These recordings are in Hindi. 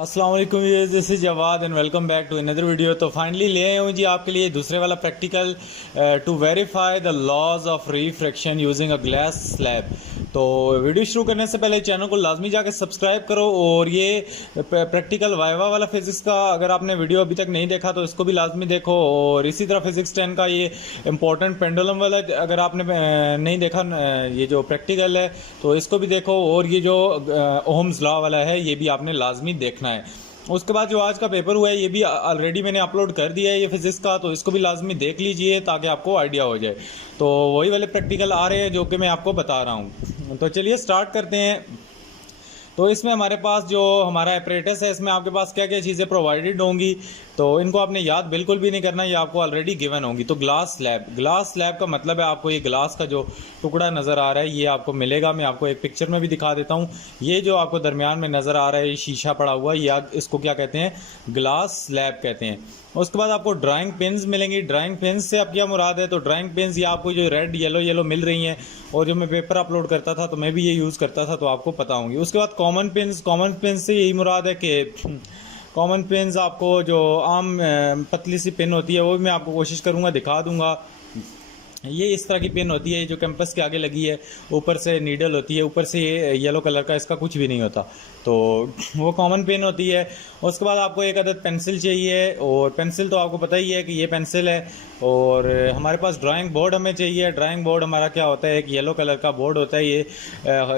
अस्सलाम वालेकुम, this is Jawad and welcome back to another video. तो फाइनली ले आए हूँ जी आपके लिए दूसरे वाला practical to verify the laws of refraction using a glass slab. तो वीडियो शुरू करने से पहले चैनल को लाजमी जाकर सब्सक्राइब करो और ये प्रैक्टिकल वाइवा वाला फिजिक्स का अगर आपने वीडियो अभी तक नहीं देखा तो इसको भी लाजमी देखो। और इसी तरह फिजिक्स 10 का ये इंपॉर्टेंट पेंडुलम वाला अगर आपने नहीं देखा ये जो प्रैक्टिकल है तो इसको भी देखो। और ये जो ओहम्स लॉ वाला है ये भी आपने लाजमी देखना है। उसके बाद जो आज का पेपर हुआ है ये भी ऑलरेडी मैंने अपलोड कर दिया है ये फिजिक्स का, तो इसको भी लाजमी देख लीजिए ताकि आपको आइडिया हो जाए। तो वही वाले प्रैक्टिकल आ रहे हैं जो कि मैं आपको बता रहा हूँ। तो चलिए स्टार्ट करते हैं। तो इसमें हमारे पास जो हमारा एपरेटस है इसमें आपके पास क्या क्या चीज़ें प्रोवाइडेड होंगी, तो इनको आपने याद बिल्कुल भी नहीं करना, ये आपको ऑलरेडी गिवन होंगी। तो ग्लास स्लैब का मतलब है आपको ये ग्लास का जो टुकड़ा नज़र आ रहा है ये आपको मिलेगा। मैं आपको एक पिक्चर में भी दिखा देता हूँ। ये जो आपको दरमियान में नज़र आ रहा है ये शीशा पड़ा हुआ है, ये इसको क्या कहते हैं, ग्लास स्लैब कहते हैं। उसके बाद आपको ड्राइंग पेन्स मिलेंगी। ड्राइंग पेन्स से अब क्या मुराद है, तो ड्राइंग पेन्स ये आपको जो रेड येलो मिल रही हैं, और जो मैं पेपर अपलोड करता था तो मैं भी ये यूज़ करता था तो आपको पता होंगी। उसके बाद कॉमन पेन्स से यही मुराद है कि कॉमन पेन्स आपको जो आम पतली सी पेन होती है वो भी मैं आपको कोशिश करूँगा दिखा दूँगा। ये इस तरह की पेन होती है जो कैंपस के आगे लगी है, ऊपर से नीडल होती है, ऊपर से ये येलो कलर का इसका कुछ भी नहीं होता, तो वो कॉमन पेन होती है। उसके बाद आपको एक अदद पेंसिल चाहिए, और पेंसिल तो आपको पता ही है कि ये पेंसिल है। और हमारे पास ड्राइंग बोर्ड हमें चाहिए। ड्राइंग बोर्ड हमारा क्या होता है, एक येलो कलर का बोर्ड होता है ये,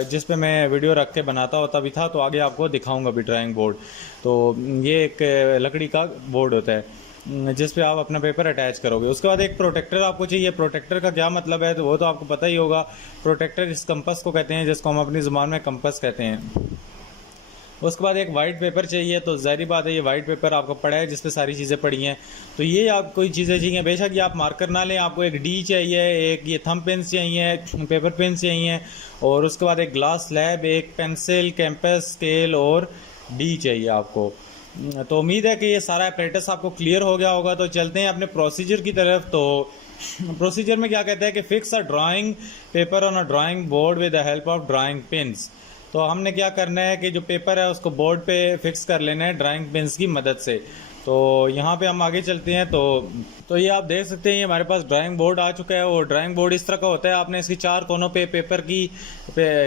जिस पे मैं वीडियो रख के बनाता होता भी था, तो आगे आपको दिखाऊंगा भी ड्राइंग बोर्ड। तो ये एक लकड़ी का बोर्ड होता है जिस पे आप अपना पेपर अटैच करोगे। उसके बाद एक प्रोटेक्टर आपको चाहिए। प्रोटेक्टर का क्या मतलब है तो वो तो आपको पता ही होगा। प्रोटेक्टर इस कंपस को कहते हैं, जिसको हम अपनी ज़ुबान में कंपस कहते हैं। उसके बाद एक वाइट पेपर चाहिए। तो ज़ाहिर बात है ये वाइट पेपर आपको पड़ा है जिस पे सारी चीज़ें पड़ी हैं, तो ये आप कोई चीज़ें चाहिए। बेशक ये आप मार्कर ना लें, आपको एक डी चाहिए, एक ये थंब पेन चाहिए, पेपर पेन चाहिए, और उसके बाद एक ग्लास स्लैब, एक पेंसिल, कैंपस, स्केल और डी चाहिए आपको। तो उम्मीद है कि ये सारा अपरेटस आपको क्लियर हो गया होगा। तो चलते हैं अपने प्रोसीजर की तरफ। तो प्रोसीजर में क्या कहता है कि fix a drawing paper on a drawing board with the help of drawing pins. तो हमने क्या करना है कि जो पेपर है उसको बोर्ड पे फिक्स कर लेना है ड्राइंग पिन्स की मदद से। तो यहाँ पे हम आगे चलते हैं। तो ये आप देख सकते हैं ये हमारे पास ड्राइंग बोर्ड आ चुका है, और ड्राइंग बोर्ड इस तरह का होता है। आपने इसकी चार कोनों पे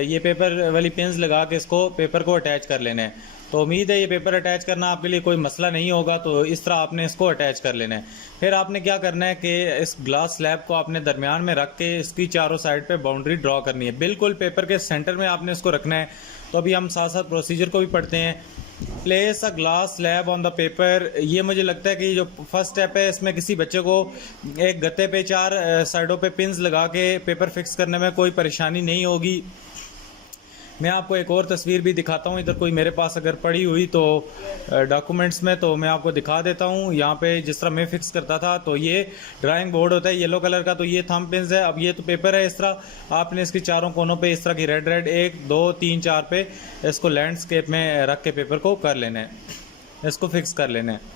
ये पेपर वाली पिन्स लगा के इसको पेपर को अटैच कर लेना है। तो उम्मीद है ये पेपर अटैच करना आपके लिए कोई मसला नहीं होगा। तो इस तरह आपने इसको अटैच कर लेना है। फिर आपने क्या करना है कि इस ग्लास स्लैब को आपने दरमियान में रख के इसकी चारों साइड पे बाउंड्री ड्रॉ करनी है। बिल्कुल पेपर के सेंटर में आपने इसको रखना है। तो अभी हम साथ साथ प्रोसीजर को भी पढ़ते हैं। Place a glass slab on the paper. ये मुझे लगता है कि जो फर्स्ट स्टेप है इसमें किसी बच्चे को एक गत्ते पे चार साइडों पे पिन्स लगा के पेपर फिक्स करने में कोई परेशानी नहीं होगी। मैं आपको एक और तस्वीर भी दिखाता हूँ, इधर कोई मेरे पास अगर पड़ी हुई तो डॉक्यूमेंट्स में, तो मैं आपको दिखा देता हूँ। यहाँ पे जिस तरह मैं फिक्स करता था, तो ये ड्राइंग बोर्ड होता है येलो कलर का, तो ये थंब पिन्स है। अब ये तो पेपर है, इस तरह आपने इसकी चारों कोनों पे इस तरह की रेड 1 2 3 4 पे इसको लैंडस्केप में रख के पेपर को कर लेना है, इसको फिक्स कर लेना है।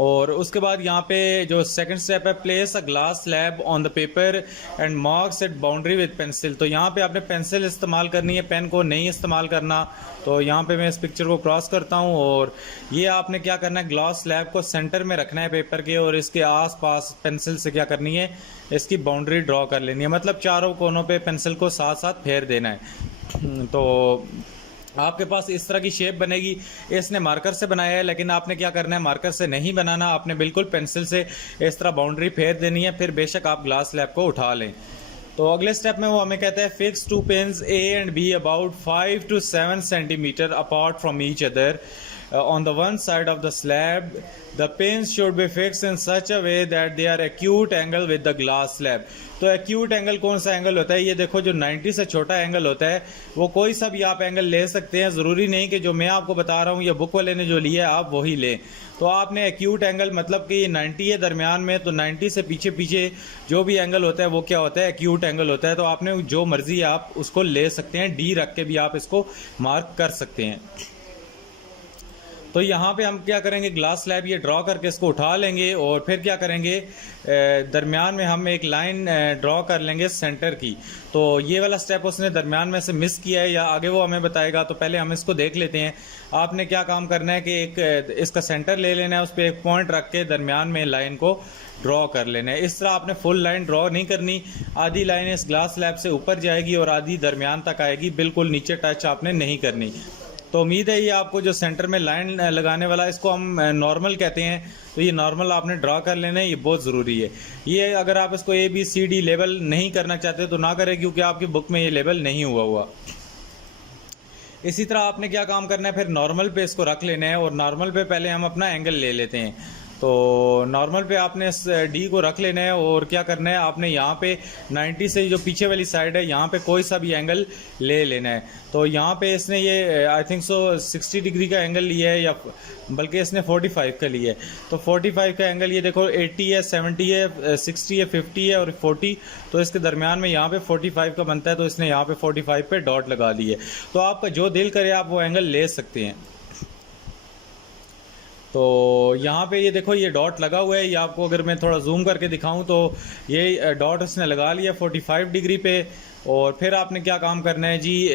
और उसके बाद यहाँ पे जो सेकंड स्टेप है, place a glass slab on the paper and marks it boundary with pencil. तो यहाँ पे आपने पेंसिल इस्तेमाल करनी है, पेन को नहीं इस्तेमाल करना। तो यहाँ पे मैं इस पिक्चर को क्रॉस करता हूँ, और ये आपने क्या करना है, ग्लास स्लैब को सेंटर में रखना है पेपर के, और इसके आसपास पेंसिल से क्या करनी है, इसकी बाउंड्री ड्रॉ कर लेनी है। मतलब चारों कोनों पे पेंसिल को साथ साथ फेर देना है। तो आपके पास इस तरह की शेप बनेगी। इसने मार्कर से बनाया है, लेकिन आपने क्या करना है, मार्कर से नहीं बनाना, आपने बिल्कुल पेंसिल से इस तरह बाउंड्री फेर देनी है। फिर बेशक आप ग्लास स्लैब को उठा लें। तो अगले स्टेप में वो हमें कहता है fix 2 pins A and B about 5 to 7 centimetre apart from each other on the one side of the slab. The pins should be fixed in such a way that they are acute angle with the glass slab. तो एक्यूट एंगल कौन सा एंगल होता है, ये देखो जो 90 से छोटा एंगल होता है वो कोई सा भी आप एंगल ले सकते हैं। ज़रूरी नहीं कि जो मैं आपको बता रहा हूँ या बुक वाले ने जो लिया है आप वही लें। तो आपने एक्यूट एंगल मतलब कि 90 है दरमियान में, तो 90 से पीछे पीछे जो भी एंगल होता है वो क्या होता है, एक्यूट एंगल होता है। तो आपने जो मर्जी है आप उसको ले सकते हैं, डी रख के भी आप इसको मार्क कर सकते हैं। तो यहाँ पे हम क्या करेंगे, ग्लास स्लैब ये ड्रॉ करके इसको उठा लेंगे और फिर क्या करेंगे, दरमियान में हम एक लाइन ड्रॉ कर लेंगे सेंटर की। तो ये वाला स्टेप उसने दरमियान में से मिस किया है या आगे वो हमें बताएगा, तो पहले हम इसको देख लेते हैं। आपने क्या काम करना है कि एक इसका सेंटर ले लेना है, उस पर एक पॉइंट रख के दरमियान में लाइन को ड्रॉ कर लेना है। इस तरह आपने फुल लाइन ड्रॉ नहीं करनी, आधी लाइन इस ग्लास स्लैब से ऊपर जाएगी और आधी दरमियान तक आएगी, बिल्कुल नीचे टच आपने नहीं करनी। तो उम्मीद है ये आपको जो सेंटर में लाइन लगाने वाला, इसको हम नॉर्मल कहते हैं, तो ये नॉर्मल आपने ड्रा कर लेना है, ये बहुत ज़रूरी है। ये अगर आप इसको ABCD लेवल नहीं करना चाहते तो ना करें, क्योंकि आपकी बुक में ये लेवल नहीं हुआ। इसी तरह आपने क्या काम करना है, फिर नॉर्मल पे इसको रख लेना है और नॉर्मल पे पहले हम अपना एंगल ले लेते हैं। तो नॉर्मल पे आपने इस D को रख लेना है और क्या करना है, आपने यहाँ पे 90 से जो पीछे वाली साइड है यहाँ पे कोई सा भी एंगल ले लेना है। तो यहाँ पे इसने ये आई थिंक 60 डिग्री का एंगल लिया है, या बल्कि इसने 45 का लिया है। तो 45 का एंगल ये देखो 80 है, 70 है, 60 है, 50 है और 40, तो इसके दरमियान में यहाँ पे 45 का बनता है, तो इसने यहाँ पे 45 पे डॉट लगा दी है। तो आपका जो दिल करे आप वो एंगल ले सकते हैं। तो यहाँ पे ये देखो ये डॉट लगा हुआ है, ये आपको अगर मैं थोड़ा जूम करके दिखाऊं तो ये डॉट उसने लगा लिया 45 डिग्री पे। और फिर आपने क्या काम करना है जी,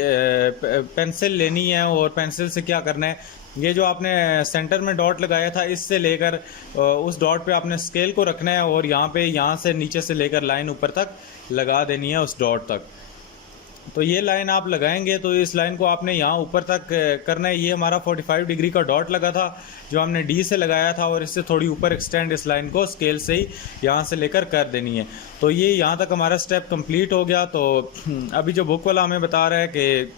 पेंसिल लेनी है और पेंसिल से क्या करना है, ये जो आपने सेंटर में डॉट लगाया था इससे लेकर उस डॉट पे आपने स्केल को रखना है और यहाँ से नीचे से लेकर लाइन ऊपर तक लगा देनी है उस डॉट तक। तो ये लाइन आप लगाएंगे तो इस लाइन को आपने यहाँ ऊपर तक करना है। ये हमारा 45 डिग्री का डॉट लगा था जो हमने D से लगाया था, और इससे थोड़ी ऊपर एक्सटेंड इस लाइन को स्केल से ही यहाँ से लेकर कर देनी है। तो ये यहाँ तक हमारा स्टेप कंप्लीट हो गया। तो अभी जो बुक वाला हमें बता रहा है कि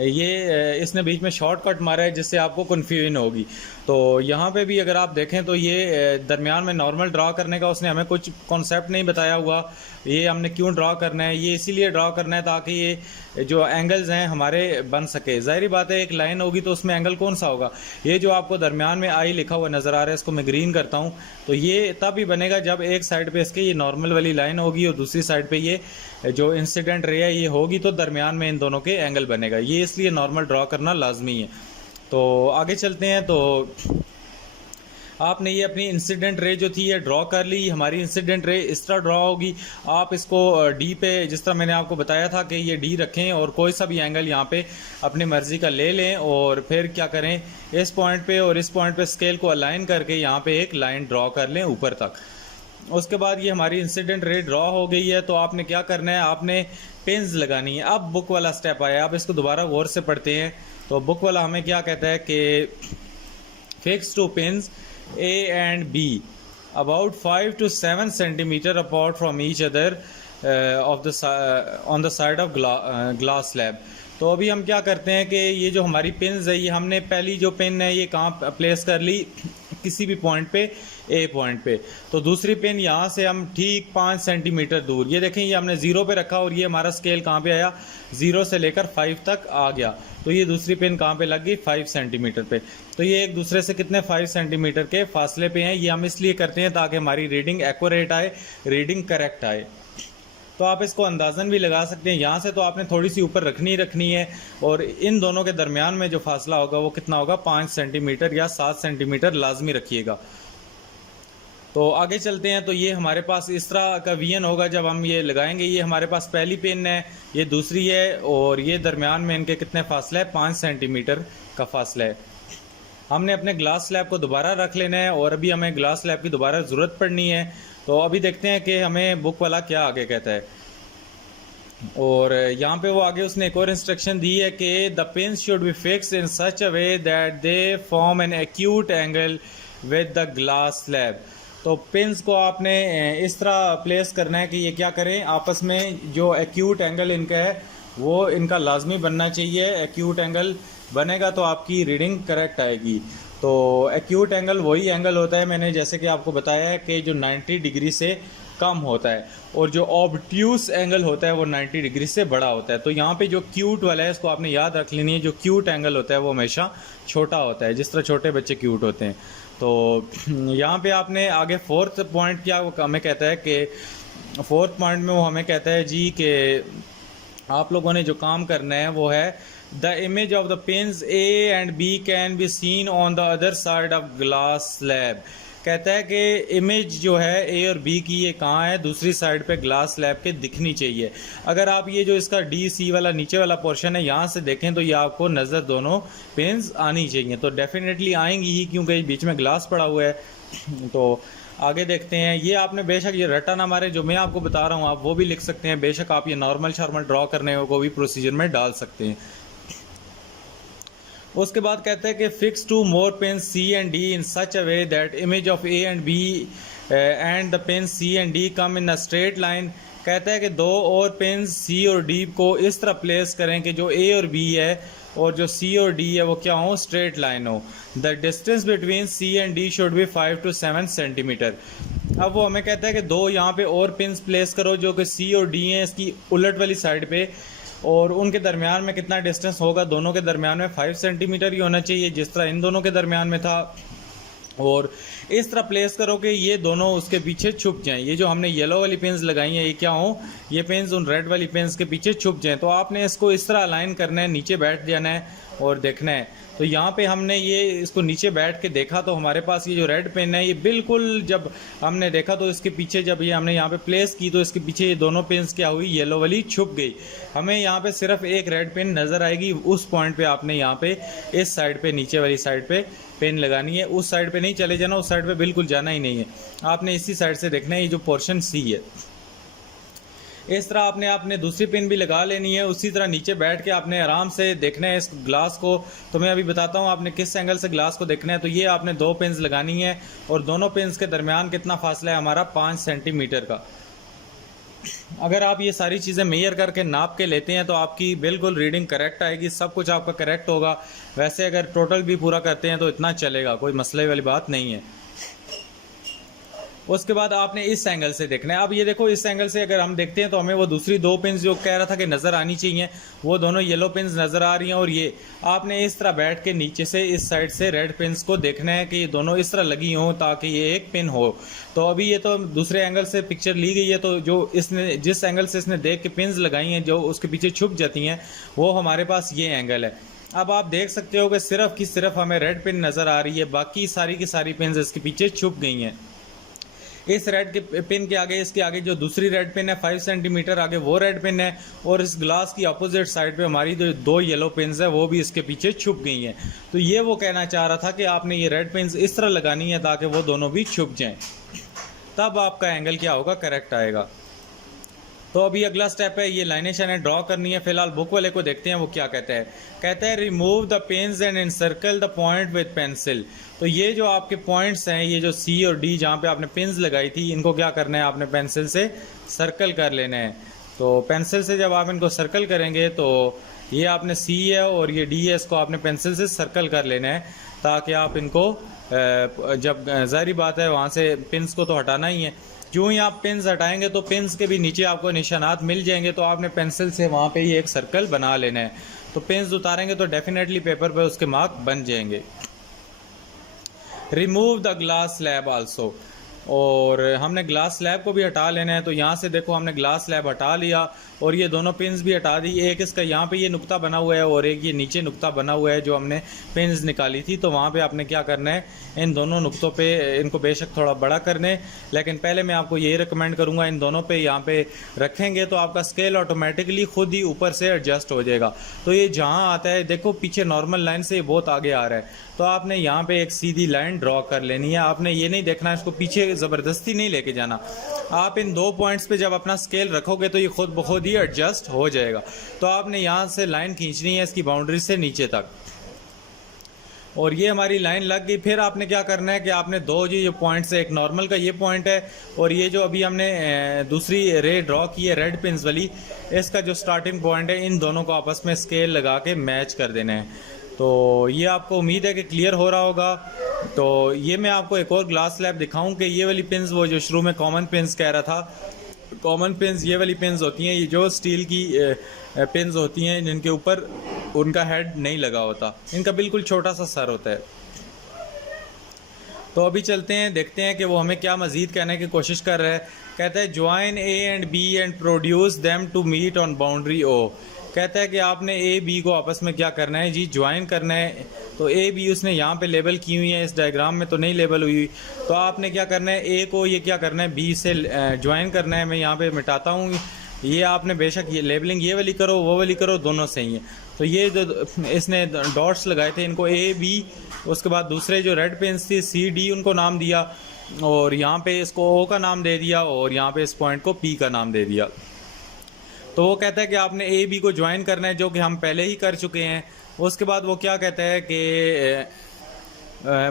ये इसने बीच में शॉर्टकट मारा है जिससे आपको कन्फ्यूजन होगी। तो यहाँ पे भी अगर आप देखें तो ये दरमियान में नॉर्मल ड्रा करने का उसने हमें कुछ कॉन्सेप्ट नहीं बताया हुआ। ये हमने क्यों ड्रा करना है, ये इसीलिए ड्रा करना है ताकि ये जो एंगल्स हैं हमारे बन सके। ज़ाहिर बात है एक लाइन होगी तो उसमें एंगल कौन सा होगा, ये जो आपको दरमियान में आई लिखा हुआ नज़र आ रहा है, इसको मैं ग्रीन करता हूँ, तो ये तब ही बनेगा जब एक साइड पे इसके ये नॉर्मल वाली लाइन होगी और दूसरी साइड पे ये जो इंसिडेंट रे है ये होगी, तो दरमियान में इन दोनों के एंगल बनेगा। ये इसलिए नॉर्मल ड्रा करना लाजमी है। तो आगे चलते हैं। तो आपने ये अपनी इंसिडेंट रे जो थी ये ड्रॉ कर ली। हमारी इंसिडेंट रे इस तरह ड्रॉ होगी, आप इसको D पे जिस तरह मैंने आपको बताया था कि ये D रखें और कोई सा भी एंगल यहाँ पे अपनी मर्ज़ी का ले लें, और फिर क्या करें, इस पॉइंट पे और इस पॉइंट पे स्केल को अलाइन करके यहाँ पे एक लाइन ड्रॉ कर लें ऊपर तक। उसके बाद ये हमारी इंसिडेंट रे ड्रॉ हो गई है। तो आपने क्या करना है, आपने पिन्स लगानी है। अब बुक वाला स्टेप आया, आप इसको दोबारा गौर से पढ़ते हैं। तो बुक वाला हमें क्या कहता है कि fix two pins A and B about 5 to 7 centimeter apart from each other on the side of glass slab। तो अभी हम क्या करते हैं कि ये जो हमारी पिन्स है, ये हमने पहली जो पिन है ये कहाँ प्लेस कर ली, किसी भी पॉइंट पे, A पॉइंट पे। तो दूसरी पिन यहाँ से हम ठीक 5 सेंटीमीटर दूर, ये देखें ये हमने 0 पे रखा और ये हमारा स्केल कहाँ पे आया, 0 से लेकर 5 तक आ गया। तो ये दूसरी पिन कहाँ पे लग गई, 5 सेंटीमीटर पे। तो ये एक दूसरे से कितने 5 सेंटीमीटर के फासले पे हैं। ये हम इसलिए करते हैं ताकि हमारी रीडिंग एक्यूरेट आए, रीडिंग करेक्ट आए। तो आप इसको अंदाज़न भी लगा सकते हैं। यहाँ से तो आपने थोड़ी सी ऊपर रखनी है, और इन दोनों के दरमियान में जो फासला होगा वो कितना होगा, 5 सेंटीमीटर या 7 सेंटीमीटर लाजमी रखिएगा। तो आगे चलते हैं। तो ये हमारे पास इस तरह का वियन होगा जब हम ये लगाएंगे। ये हमारे पास पहली पिन है, ये दूसरी है, और ये दरमियान में इनके कितने फासला है, 5 सेंटीमीटर का फासला है। हमने अपने ग्लास स्लैब को दोबारा रख लेना है, और अभी हमें ग्लास स्लैब की दोबारा ज़रूरत पड़नी है। तो अभी देखते हैं कि हमें बुक वाला क्या आगे कहता है। और यहाँ पे वो आगे उसने एक और इंस्ट्रक्शन दी है कि the pins should be fixed in such a way that they form an acute angle with the glass slab. तो पिन्स को आपने इस तरह प्लेस करना है कि ये क्या करें, आपस में जो एक्यूट एंगल इनका है वो इनका लाजमी बनना चाहिए। एक्यूट एंगल बनेगा तो आपकी रीडिंग करेक्ट आएगी। तो एक्यूट एंगल वही एंगल होता है, मैंने जैसे कि आपको बताया है, कि जो 90 डिग्री से कम होता है, और जो ऑब्ट्यूस एंगल होता है वो 90 डिग्री से बड़ा होता है। तो यहाँ पे जो क्यूट वाला है इसको आपने याद रख लेनी है। जो क्यूट एंगल होता है वो हमेशा छोटा होता है, जिस तरह छोटे बच्चे क्यूट होते हैं। तो यहाँ पे आपने आगे फोर्थ पॉइंट क्या वो हमें कहता है कि फोर्थ पॉइंट में वो हमें कहता है जी कि आप लोगों ने जो काम करना है वो है the image of the pins A and B can be seen on the other side of glass slab. कहता है कि इमेज जो है ए और बी की ये कहाँ है, दूसरी साइड पे ग्लास स्लैब के दिखनी चाहिए। अगर आप ये जो इसका डी सी वाला नीचे वाला पोर्शन है यहाँ से देखें तो ये आपको नज़र दोनों पिन्स आनी चाहिए, तो डेफिनेटली आएंगी ही क्योंकि बीच में ग्लास पड़ा हुआ है। तो आगे देखते हैं। ये आपने बेशक ये रटा ना मारे, जो मैं आपको बता रहा हूँ आप वो भी लिख सकते हैं, बेशक आप ये नॉर्मल शॉर्मल ड्रॉ करने को भी प्रोसीजर में डाल सकते हैं। उसके बाद कहते हैं कि fix two more pins C and D in such a way that image of A and B and the pins C and D come in a straight line. कहता है कि दो और पेन सी और डी को इस तरह प्लेस करें कि जो ए और बी है और जो सी और डी है वो क्या हो, स्ट्रेट लाइन हो। The distance between C and D should be 5 to 7 centimetre. अब वो हमें कहता है कि दो यहाँ पे और पिन्स प्लेस करो जो कि सी और डी हैं इसकी उलट वाली साइड पे, और उनके दरमियान में कितना डिस्टेंस होगा, दोनों के दरमियान में 5 सेंटीमीटर ही होना चाहिए जिस तरह इन दोनों के दरमियान में था। और इस तरह प्लेस करो कि ये दोनों उसके पीछे छुप जाएं। ये जो हमने येलो वाली पेन्स लगाई हैं ये क्या हो, ये पेन्स उन रेड वाली पेन्स के पीछे छुप जाएं। तो आपने इसको इस तरह अलाइन करना है, नीचे बैठ जाना है और देखना है। तो यहाँ पे हमने ये इसको नीचे बैठ के देखा तो हमारे पास ये जो रेड पेन है ये बिल्कुल, जब हमने देखा तो इसके पीछे जब ये हमने यहाँ पे प्लेस की तो इसके पीछे ये दोनों पेन्स क्या हुई, येलो वाली छुप गई। हमें यहाँ पे सिर्फ एक रेड पेन नज़र आएगी, उस पॉइंट पे आपने यहाँ पे इस साइड पे नीचे वाली साइड पे पेन लगानी है। उस साइड पे नहीं चले जाना, उस साइड पे बिल्कुल जाना ही नहीं है, आपने इसी साइड से देखना है ये जो पोर्शन सी है। इस तरह आपने दूसरी पिन भी लगा लेनी है। उसी तरह नीचे बैठ के आपने आराम से देखना है इस ग्लास को। तो मैं अभी बताता हूँ आपने किस एंगल से ग्लास को देखना है। तो ये आपने दो पिन्स लगानी है और दोनों पिन्स के दरमियान कितना फासला है हमारा, 5 सेंटीमीटर का। अगर आप ये सारी चीज़ें मेजर करके नाप के लेते हैं तो आपकी बिल्कुल रीडिंग करेक्ट आएगी, सब कुछ आपका करेक्ट होगा। वैसे अगर टोटल भी पूरा करते हैं तो इतना चलेगा, कोई मसले वाली बात नहीं है। उसके बाद आपने इस एंगल से देखना है। अब ये देखो इस एंगल से अगर हम देखते हैं तो हमें वो दूसरी दो पिन्स जो कह रहा था कि नज़र आनी चाहिए वो दोनों येलो पिन्स नज़र आ रही हैं। और ये आपने इस तरह बैठ के नीचे से इस साइड से रेड पिन्स को देखना है कि ये दोनों इस तरह लगी हों ताकि ये एक पिन हो। तो अभी ये तो दूसरे एंगल से पिक्चर ली गई है, तो जो इसने जिस एंगल से इसने देख के पिन्स लगाई हैं जो उसके पीछे छुप जाती हैं वो हमारे पास ये एंगल है। अब आप देख सकते हो कि सिर्फ की सिर्फ हमें रेड पिन नज़र आ रही है, बाकी सारी की सारी पिन्स इसके पीछे छुप गई हैं। इस रेड के पिन के आगे, इसके आगे जो दूसरी रेड पिन है 5 सेंटीमीटर आगे वो रेड पिन है, और इस ग्लास की अपोजिट साइड पे हमारी जो दो येलो पिन्स है वो भी इसके पीछे छुप गई हैं। तो ये वो कहना चाह रहा था कि आपने ये रेड पिन्स इस तरह लगानी है ताकि वो दोनों भी छुप जाएं, तब आपका एंगल क्या होगा, करेक्ट आएगा। तो अभी अगला स्टेप है ये लाइनें शाइनें ड्रॉ करनी है। फिलहाल बुक वाले को देखते हैं वो क्या कहता है। कहता है remove the pins and encircle the point with pencil. तो ये जो आपके पॉइंट्स हैं, ये जो सी और डी जहाँ पे आपने पिन्स लगाई थी, इनको क्या करना है, आपने पेंसिल से सर्कल कर लेना है। तो पेंसिल से जब आप इनको सर्कल करेंगे तो ये आपने सी है और ये डी है, इसको आपने पेंसिल से सर्कल कर लेना है ताकि आप इनको जब ज़ाहिर बात है वहाँ से पिन्स को तो हटाना ही है। जो ही आप पिन्स हटाएंगे तो पिन्स के भी नीचे आपको निशानात मिल जाएंगे, तो आपने पेंसिल से वहाँ पे ही एक सर्कल बना लेना है। तो पिन्स उतारेंगे तो डेफिनेटली पेपर पे उसके मार्क बन जाएंगे। Remove the glass slab also, और हमने ग्लास स्लैब को भी हटा लेना है। तो यहाँ से देखो हमने ग्लास स्लैब हटा लिया और ये दोनों पिन्स भी हटा दी। एक इसका यहाँ पे ये नुक्ता बना हुआ है और एक ये नीचे नुक्ता बना हुआ है जो हमने पिन्स निकाली थी। तो वहाँ पे आपने क्या करना है, इन दोनों नुक्तों पे इनको बेशक थोड़ा बड़ा करने, लेकिन पहले मैं आपको ये रिकमेंड करूँगा इन दोनों पे यहाँ पे रखेंगे तो आपका स्केल ऑटोमेटिकली खुद ही ऊपर से एडजस्ट हो जाएगा। तो ये जहाँ आता है देखो पीछे नॉर्मल लाइन से ये बहुत आगे आ रहा है, तो आपने यहाँ पे एक सीधी लाइन ड्रॉ कर लेनी है। आपने ये नहीं देखना इसको पीछे ज़बरदस्ती नहीं लेके जाना। आप इन दो पॉइंट्स पे जब अपना स्केल रखोगे तो ये खुद ब खुद ही एडजस्ट हो जाएगा। तो आपने यहाँ से लाइन खींचनी है इसकी बाउंड्री से नीचे तक, और ये हमारी लाइन लग गई। फिर आपने क्या करना है कि आपने दो जो पॉइंट्स है, एक नॉर्मल का ये पॉइंट है और ये जो अभी हमने दूसरी रे ड्रॉ की है रेड पिन्स वाली, इसका जो स्टार्टिंग पॉइंट है, इन दोनों को आपस में स्केल लगा के मैच कर देना है। तो ये आपको उम्मीद है कि क्लियर हो रहा होगा। तो ये मैं आपको एक और ग्लास स्लैब दिखाऊं कि ये वाली पिन्स, वो जो शुरू में कॉमन पिन्स कह रहा था, कॉमन पिन्स ये वाली पिन्स होती हैं, ये जो स्टील की पिन्स होती हैं जिनके ऊपर उनका हेड नहीं लगा होता, इनका बिल्कुल छोटा सा सर होता है। तो अभी चलते हैं, देखते हैं कि वो हमें क्या मज़ीद कहने की कोशिश कर रहा है। कहता है join A and B and produce them to meet on boundary O. कहता है कि आपने ए बी को आपस में क्या करना है जी, ज्वाइन करना है। तो ए बी उसने यहाँ पे लेबल की हुई है, इस डायग्राम में तो नहीं लेबल हुई। तो आपने क्या करना है, ए को ये क्या करना है, बी से ज्वाइन करना है। मैं यहाँ पे मिटाता हूँ, ये आपने बेशक ये लेबलिंग ये वाली करो वो वाली करो, दोनों सही है। तो ये जो इसने डॉट्स लगाए थे इनको ए बी, उसके बाद दूसरे जो रेड पेन्स थी सी डी उनको नाम दिया, और यहाँ पे इसको ओ का नाम दे दिया, और यहाँ पे इस पॉइंट को पी का नाम दे दिया। तो वो कहता है कि आपने ए बी को ज्वाइन करना है, जो कि हम पहले ही कर चुके हैं। उसके बाद वो क्या कहता है कि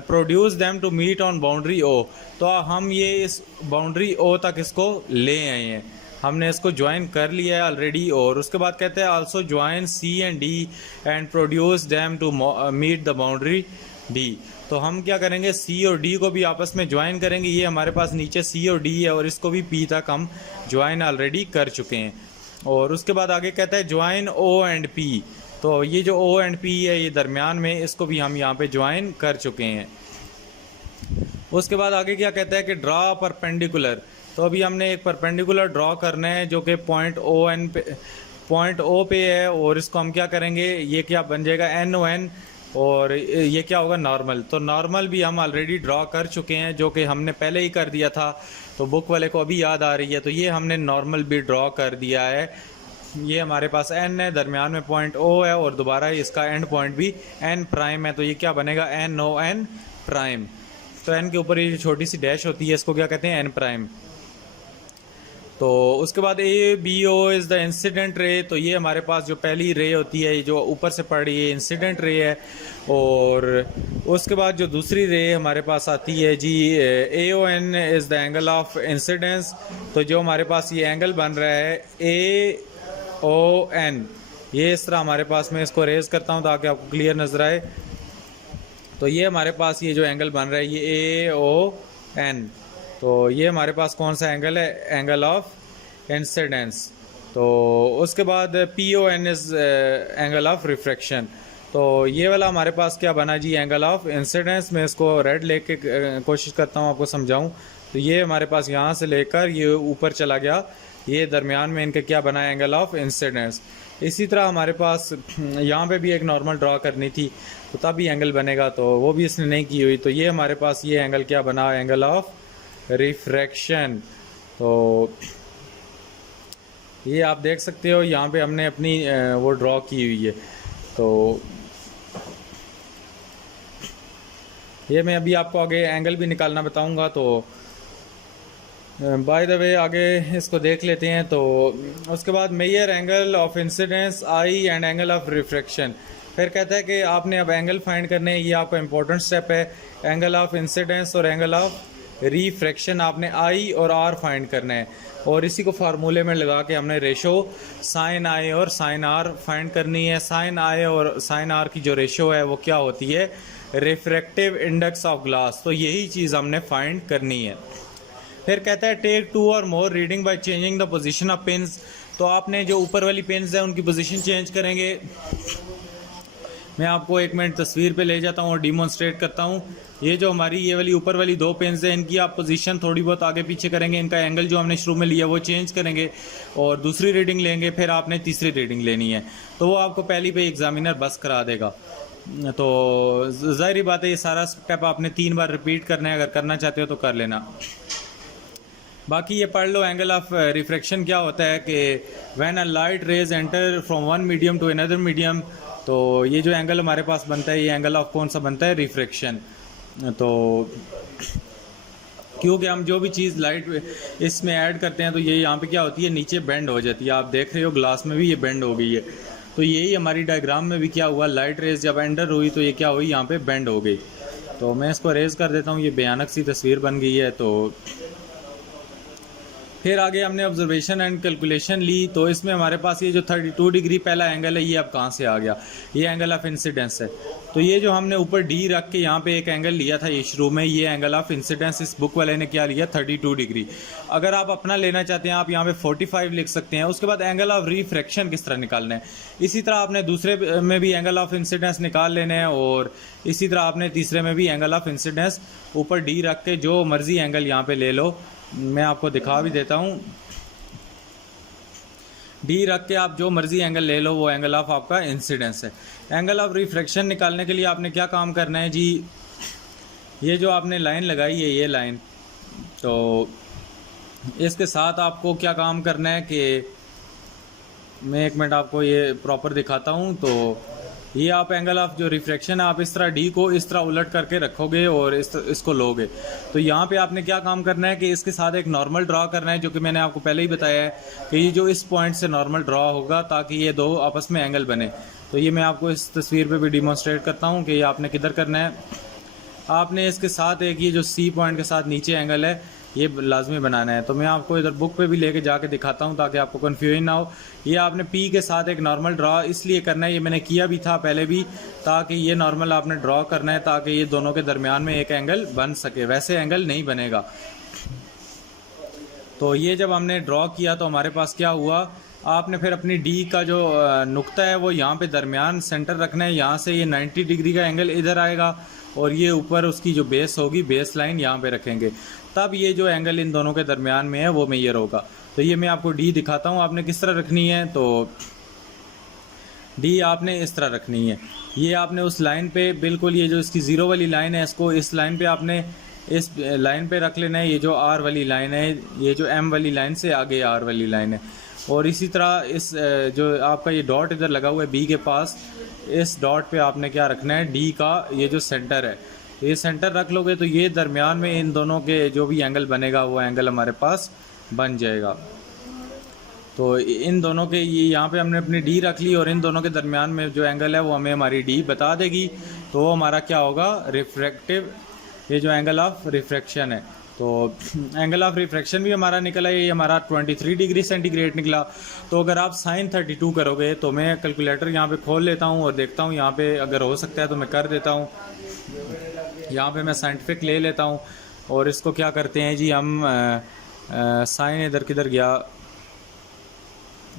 produce them to meet on boundary O. तो हम ये इस बाउंड्री ओ तक इसको ले आए हैं, हमने इसको ज्वाइन कर लिया है ऑलरेडी। और उसके बाद कहते हैं also join C and D and produce them to meet the boundary D. तो हम क्या करेंगे, सी और डी को भी आपस में ज्वाइन करेंगे। ये हमारे पास नीचे सी और डी है, और इसको भी पी तक हम ज्वाइन ऑलरेडी कर चुके हैं। और उसके बाद आगे कहता है ज्वाइन ओ एंड पी। तो ये जो ओ एंड पी है ये दरमियान में, इसको भी हम यहाँ पे ज्वाइन कर चुके हैं। उसके बाद आगे क्या कहता है कि ड्रा परपेंडिकुलर। तो अभी हमने एक परपेंडिकुलर ड्रॉ करना है जो कि पॉइंट ओ पे है, और इसको हम क्या करेंगे, ये क्या बन जाएगा एन ओ एन, और ये क्या होगा नॉर्मल। तो नॉर्मल भी हम ऑलरेडी ड्रॉ कर चुके हैं, जो कि हमने पहले ही कर दिया था, तो बुक वाले को अभी याद आ रही है। तो ये हमने नॉर्मल भी ड्रॉ कर दिया है। ये हमारे पास एन है, दरमियान में पॉइंट ओ है, और दोबारा इसका एंड पॉइंट भी एन प्राइम है। तो ये क्या बनेगा, एन ओ एन प्राइम। तो एन के ऊपर ये छोटी सी डैश होती है, इसको क्या कहते हैं, एन प्राइम। तो उसके बाद A B O is the incident ray. तो ये हमारे पास जो पहली रे होती है, जो ऊपर से पड़ रही है, इंसिडेंट रे है। और उसके बाद जो दूसरी रे हमारे पास आती है जी, A O N is the angle of incidence. तो जो हमारे पास ये एंगल बन रहा है ए ओ एन, ये इस तरह हमारे पास, मैं इसको रेज करता हूँ ताकि आपको क्लियर नजर आए। तो ये हमारे पास ये जो एंगल बन रहा है ये ए ओ एन। तो ये हमारे पास कौन सा एंगल है, एंगल ऑफ इंसिडेंस। तो उसके बाद P O N is angle of refraction. तो ये वाला हमारे पास क्या बना जी, एंगल ऑफ इंसिडेंस। मैं इसको रेड लेके कोशिश करता हूँ आपको समझाऊँ। तो ये हमारे पास यहाँ से लेकर ये ऊपर चला गया, ये दरमियान में इनका क्या बना, एंगल ऑफ इंसिडेंस। इसी तरह हमारे पास यहाँ पे भी एक नॉर्मल ड्रॉ करनी थी, तो तभी एंगल बनेगा, तो वो भी इसने नहीं की हुई। तो ये हमारे पास ये एंगल क्या बना, एंगल ऑफ रिफ्रैक्शन। तो ये आप देख सकते हो, यहाँ पे हमने अपनी वो ड्रॉ की हुई है। तो ये मैं अभी आपको आगे एंगल भी निकालना बताऊंगा। तो बाय द वे आगे इसको देख लेते हैं। तो उसके बाद measure angle of incidence I and angle of refraction. फिर कहता है कि आपने अब एंगल फाइंड करने हैं, ये आपका इंपॉर्टेंट स्टेप है। एंगल ऑफ इंसिडेंस और एंगल ऑफ रिफ्रैक्शन आपने आई और आर फाइंड करना है, और इसी को फार्मूले में लगा के हमने रेशो साइन आई और साइन आर फाइंड करनी है। साइन आई और साइन आर की जो रेशो है वो क्या होती है, रिफ्रैक्टिव इंडेक्स ऑफ ग्लास। तो यही चीज़ हमने फाइंड करनी है। फिर कहता है टेक 2 और more reading by changing the position of pins. तो आपने जो ऊपर वाली पिन्स है उनकी पोजीशन चेंज करेंगे। मैं आपको एक मिनट तस्वीर पे ले जाता हूँ और डिमॉन्स्ट्रेट करता हूँ। ये जो हमारी ये वाली ऊपर वाली 2 पेन्स है, इनकी आप पोजीशन थोड़ी बहुत आगे पीछे करेंगे, इनका एंगल जो हमने शुरू में लिया वो चेंज करेंगे, और दूसरी रीडिंग लेंगे, फिर आपने तीसरी रीडिंग लेनी है। तो वो आपको पहली पे एग्जामिनर बस करा देगा। तो ज़ाहिर बात है ये सारा स्टेप आपने 3 बार रिपीट करना है, अगर करना चाहते हो तो कर लेना। बाकी ये पढ़ लो, एंगल ऑफ रिफ्रैक्शन क्या होता है कि when a light rays enter from one medium to another medium. तो ये जो एंगल हमारे पास बनता है, ये एंगल ऑफ कौन सा बनता है, रिफ्रैक्शन। तो क्योंकि हम जो भी चीज़ लाइट इसमें ऐड करते हैं तो ये यहाँ पे क्या होती है, नीचे बेंड हो जाती है। आप देख रहे हो ग्लास में भी ये बेंड हो गई है। तो यही हमारी डायग्राम में भी क्या हुआ, लाइट रेज जब एंटर हुई तो ये क्या हुई, यहाँ पे बेंड हो गई। तो मैं इसको रेज कर देता हूँ, ये भयानक सी तस्वीर बन गई है। तो फिर आगे हमने ऑब्जर्वेशन एंड कैलकुलेशन ली। तो इसमें हमारे पास ये जो 32 डिग्री पहला एंगल है, ये अब कहाँ से आ गया, ये एंगल ऑफ इंसिडेंस है। तो ये जो हमने ऊपर डी रख के यहाँ पे एक एंगल लिया था ये शुरू में, ये एंगल ऑफ इंसिडेंस इस बुक वाले ने क्या लिया, 32 डिग्री। अगर आप अपना लेना चाहते हैं आप यहाँ पे 45 लिख सकते हैं। उसके बाद एंगल ऑफ रिफ्रैक्शन किस तरह निकालना है, इसी तरह आपने दूसरे में भी एंगल ऑफ इंसिडेंस निकाल लेने हैं, और इसी तरह आपने तीसरे में भी एंगल ऑफ इंसिडेंस ऊपर डी रख के जो मर्जी एंगल यहाँ पे ले लो। मैं आपको दिखा भी देता हूँ। डी रख के आप जो मर्जी एंगल ले लो, वो एंगल ऑफ आपका इंसिडेंस है। एंगल ऑफ रिफ्रैक्शन निकालने के लिए आपने क्या काम करना है जी, ये जो आपने लाइन लगाई है, ये लाइन, तो इसके साथ आपको क्या काम करना है कि मैं एक मिनट आपको ये प्रॉपर दिखाता हूँ। तो ये आप एंगल ऑफ जो रिफ्रैक्शन है, आप इस तरह डी को इस तरह उलट करके रखोगे और इसको लोगे। तो यहाँ पे आपने क्या काम करना है कि इसके साथ एक नॉर्मल ड्रा करना है, जो कि मैंने आपको पहले ही बताया है कि ये जो इस पॉइंट से नॉर्मल ड्रा होगा ताकि ये दो आपस में एंगल बने। तो ये मैं आपको इस तस्वीर पे भी डिमॉन्स्ट्रेट करता हूँ कि ये आपने किधर करना है। आपने इसके साथ एक ये जो सी पॉइंट के साथ नीचे एंगल है, ये लाजमी बनाना है। तो मैं आपको इधर बुक पे भी लेके जाके दिखाता हूँ ताकि आपको कन्फ्यूजन ना हो। ये आपने पी के साथ एक नॉर्मल ड्रा इसलिए करना है, ये मैंने किया भी था पहले भी, ताकि ये नॉर्मल आपने ड्रा करना है ताकि ये दोनों के दरमियान में एक एंगल बन सके, वैसे एंगल नहीं बनेगा। तो ये जब हमने ड्रॉ किया तो हमारे पास क्या हुआ, आपने फिर अपनी डी का जो नुक्ता है वो यहाँ पे दरमियान सेंटर रखना है। यहाँ से ये 90 डिग्री का एंगल इधर आएगा और ये ऊपर उसकी जो बेस होगी, बेस लाइन यहाँ पे रखेंगे, तब ये जो एंगल इन दोनों के दरमियान में है वो मेजर होगा। तो ये मैं आपको डी दिखाता हूँ आपने किस तरह रखनी है। तो डी आपने इस तरह रखनी है, ये आपने उस लाइन पे बिल्कुल, ये जो इसकी ज़ीरो वाली लाइन है, इसको इस लाइन पे आपने इस लाइन पे रख लेना है। ये जो आर वाली लाइन है, ये जो एम वाली लाइन से आगे आर वाली लाइन है। और इसी तरह इस जो आपका ये डॉट इधर लगा हुआ है बी के पास, इस डॉट पे आपने क्या रखना है, डी का ये जो सेंटर है, ये सेंटर रख लोगे तो ये दरमियान में इन दोनों के जो भी एंगल बनेगा वो एंगल हमारे पास बन जाएगा। तो इन दोनों के ये यहाँ पे हमने अपनी डी रख ली और इन दोनों के दरमियान में जो एंगल है वो हमें हमारी डी बता देगी। तो हमारा क्या होगा, रिफ्रैक्टिव, ये जो एंगल ऑफ रिफ्रैक्शन है। तो एंगल ऑफ रिफ्रैक्शन भी हमारा निकला, ये हमारा 23 डिग्री सेंटीग्रेड निकला। तो अगर आप साइन 32 करोगे, तो मैं कैलकुलेटर यहाँ पे खोल लेता हूँ और देखता हूँ यहाँ पे अगर हो सकता है तो मैं कर देता हूँ। यहाँ पे मैं साइंटिफिक ले लेता हूँ और इसको क्या करते हैं जी, हम साइन इधर किधर गया,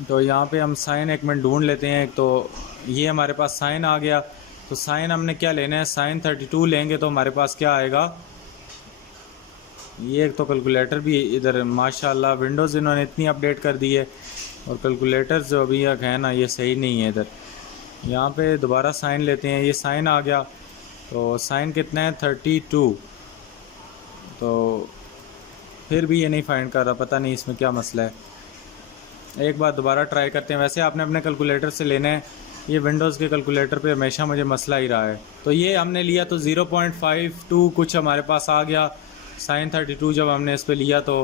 तो यहाँ पे हम साइन एक मिनट ढूंढ लेते हैं। तो ये हमारे पास साइन आ गया। तो साइन हमने क्या लेना है, साइन 32 लेंगे तो हमारे पास क्या आएगा, ये एक तो कैलकुलेटर भी इधर माशाल्लाह विंडोज़ इन्होंने इतनी अपडेट कर दी है और कैलकुलेटर जो अभी है ना, ये सही नहीं है इधर। यहाँ पे दोबारा साइन लेते हैं, ये साइन आ गया। तो साइन कितना है, 32। तो फिर भी ये नहीं फाइंड कर रहा, पता नहीं इसमें क्या मसला है। एक बार दोबारा ट्राई करते हैं। वैसे आपने अपने कैलकुलेटर से लेना है, ये विंडोज़ के कैलकुलेटर पे हमेशा मुझे मसला ही रहा है। तो ये हमने लिया तो 0.52 कुछ हमारे पास आ गया साइन 32। जब हमने इस पे लिया तो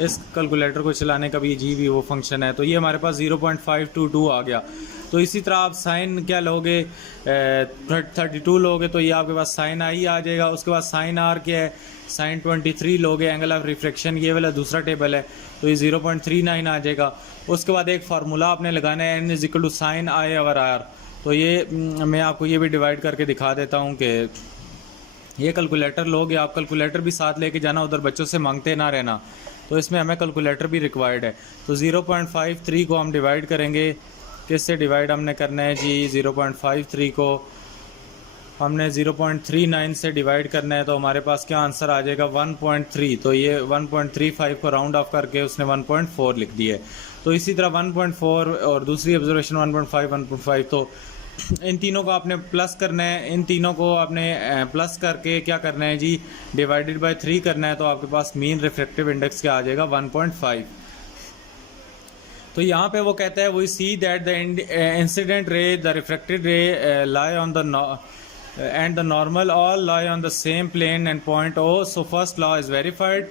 इस कैलकुलेटर को चलाने का भी जी भी वो फंक्शन है, तो ये हमारे पास 0.522 आ गया। तो इसी तरह आप साइन क्या लोगे, 32 लोगे तो ये आपके पास साइन आई आ जाएगा। उसके बाद साइन आर क्या है, साइन 23 लोगे, एंगल ऑफ रिफ्रैक्शन ये वाला दूसरा टेबल है, तो ये 0.39 आ जाएगा। उसके बाद एक फार्मूला आपने लगाना है, n is equal to sine I over R. तो ये मैं आपको ये भी डिवाइड करके दिखा देता हूँ कि ये कैलकुलेटर लोगे, आप कैलकुलेटर भी साथ लेके जाना, उधर बच्चों से मांगते ना रहना। तो इसमें हमें कैलकुलेटर भी रिक्वायर्ड है। तो 0.53 को हम डिवाइड करेंगे, किससे डिवाइड हमने करना है जी, 0.53 को हमने 0.39 से डिवाइड करना है। तो हमारे पास क्या आंसर आ जाएगा, 1.3। तो ये 1.35 को राउंड ऑफ करके उसने 1.4 लिख दिया है। तो इसी तरह 1.4 और दूसरी ऑब्जर्वेशन 1.5 1.5। तो इन तीनों को आपने प्लस करना है, इन तीनों को आपने प्लस करके क्या करना है जी, डिवाइडेड बाय 3 करना है। तो आपके पास मीन रिफ्रैक्टिव इंडेक्स क्या आ जाएगा, 1.5। तो यहाँ पे वो कहता है we see that the incident ray, the refracted ray lie on the and the normal all lie on the same plane and point O. So first law is verified.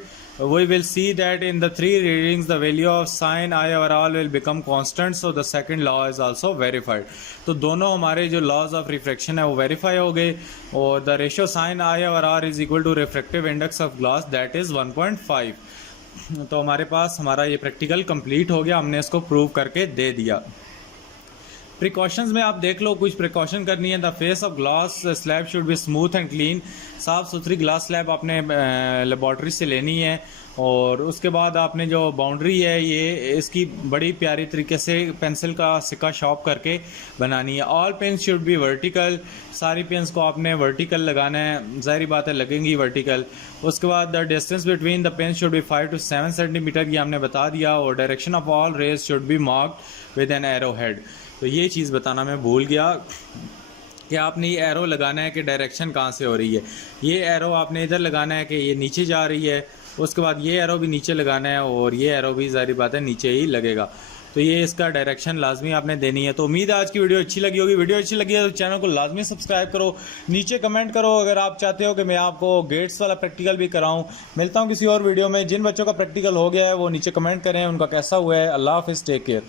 We will see that in the 3 readings the value of sin I over all will become constant. So the second law is also verified. तो दोनों हमारे जो laws of refraction है वो verify हो गए और the ratio sin I over R is equal to refractive index of glass, that is 1.5. तो हमारे पास हमारा ये प्रैक्टिकल कंप्लीट हो गया, हमने इसको प्रूव करके दे दिया। प्रिकॉशंस में आप देख लो, कुछ प्रिकॉशन करनी है। The face of glass slab should be smooth and clean. साफ़ सुथरी ग्लास स्लैब आपने लेबॉर्ट्री से लेनी है। और उसके बाद आपने जो बाउंड्री है ये इसकी बड़ी प्यारी तरीके से पेंसिल का सिक्का शॉर्प करके बनानी है। All pins should be vertical. सारी पेन्स को आपने वर्टिकल लगाना है, ज़ाहिर बात है लगेंगी वर्टिकल। उसके बाद the distance between the pins should be 5 to 7 centimetre, ये हमने बता दिया। और direction of all rays should be marked with an arrow head. तो ये चीज़ बताना मैं भूल गया कि आपने ये एरो लगाना है कि डायरेक्शन कहाँ से हो रही है। ये एरो आपने इधर लगाना है कि ये नीचे जा रही है। उसके बाद ये एरो भी नीचे लगाना है और ये एरो भी ज़ाहिर बात है नीचे ही लगेगा। तो ये इसका डायरेक्शन लाजमी आपने देनी है। तो उम्मीद है आज की वीडियो अच्छी लगी होगी। वीडियो अच्छी लगी है तो चैनल को लाजमी सब्सक्राइब करो, नीचे कमेंट करो अगर आप चाहते हो कि मैं आपको गेट्स वाला प्रैक्टिकल भी कराऊं। मिलता हूं किसी और वीडियो में। जिन बच्चों का प्रैक्टिकल हो गया है वो नीचे कमेंट करें उनका कैसा हुआ है। अल्लाह हाफिज़, टेक केयर।